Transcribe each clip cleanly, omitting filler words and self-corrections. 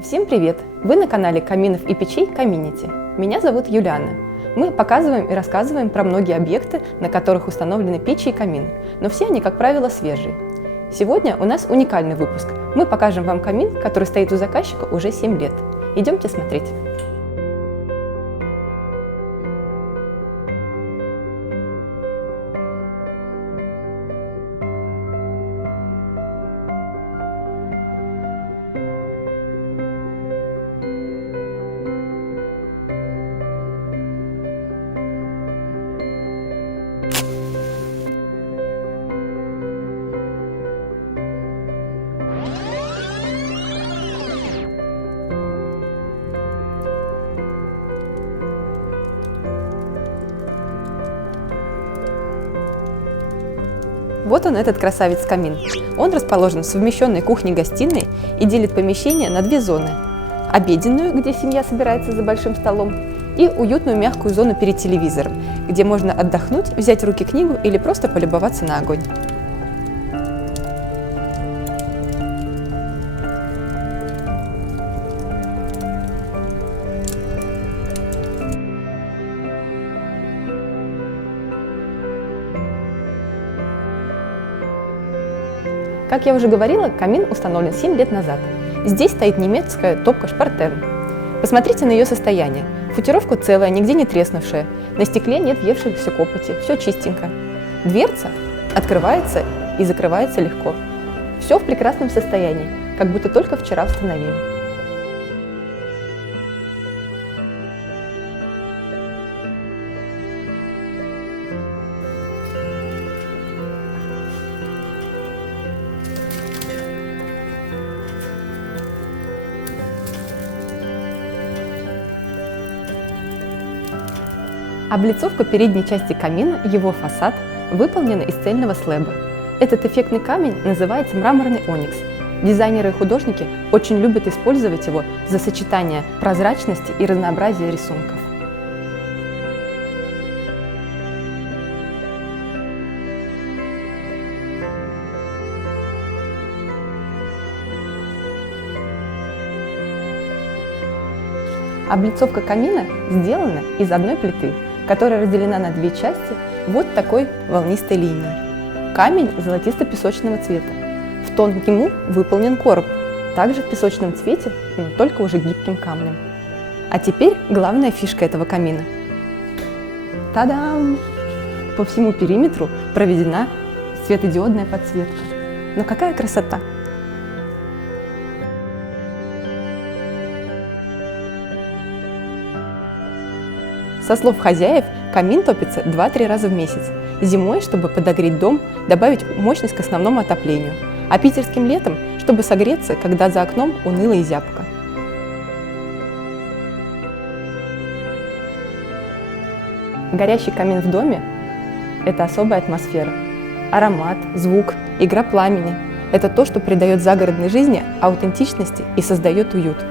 Всем привет! Вы на канале Каминов и печей Community. Меня зовут Юлиана. Мы показываем и рассказываем про многие объекты, на которых установлены печи и камин, но все они, как правило, свежие. Сегодня у нас уникальный выпуск. Мы покажем вам камин, который стоит у заказчика уже 7 лет. Идемте смотреть. Вот он, этот красавец-камин. Он расположен в совмещенной кухне-гостиной и делит помещение на две зоны. Обеденную, где семья собирается за большим столом, и уютную мягкую зону перед телевизором, где можно отдохнуть, взять в руки книгу или просто полюбоваться на огонь. Как я уже говорила, камин установлен 7 лет назад. Здесь стоит немецкая топка Шпартерн. Посмотрите на ее состояние. Футировка целая, нигде не треснувшая. На стекле нет въевшейся копоти, все чистенько. Дверца открывается и закрывается легко. Все в прекрасном состоянии, как будто только вчера установили. Облицовка передней части камина, его фасад, выполнена из цельного слэба. Этот эффектный камень называется мраморный оникс. Дизайнеры и художники очень любят использовать его за сочетание прозрачности и разнообразия рисунков. Облицовка камина сделана из одной плиты, которая разделена на две части вот такой волнистой линией. Камень золотисто-песочного цвета. В тон к нему выполнен короб, также в песочном цвете, но только уже гибким камнем. А теперь главная фишка этого камина. Та-дам! По всему периметру проведена светодиодная подсветка. Но какая красота! Со слов хозяев, камин топится 2-3 раза в месяц. Зимой, чтобы подогреть дом, добавить мощность к основному отоплению. А питерским летом, чтобы согреться, когда за окном уныло и зябко. Горящий камин в доме – это особая атмосфера. Аромат, звук, игра пламени – это то, что придает загородной жизни аутентичности и создает уют.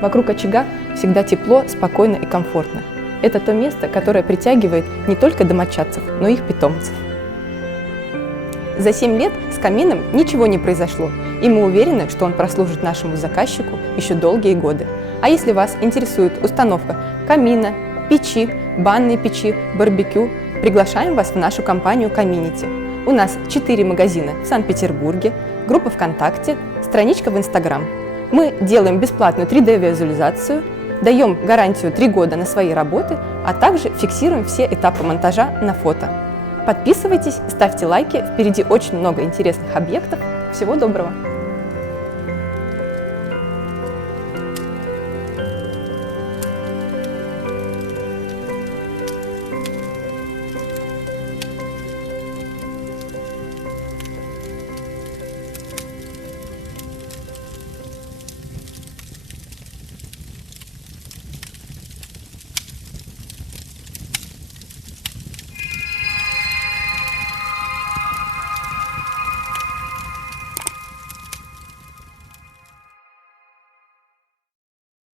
Вокруг очага всегда тепло, спокойно и комфортно. Это то место, которое притягивает не только домочадцев, но и их питомцев. За 7 лет с камином ничего не произошло, и мы уверены, что он прослужит нашему заказчику еще долгие годы. А если вас интересует установка камина, печи, банной печи, барбекю, приглашаем вас в нашу компанию Community. У нас 4 магазина в Санкт-Петербурге, группа ВКонтакте, страничка в Instagram. Мы делаем бесплатную 3D-визуализацию, даем гарантию 3 года на свои работы, а также фиксируем все этапы монтажа на фото. Подписывайтесь, ставьте лайки, впереди очень много интересных объектов. Всего доброго!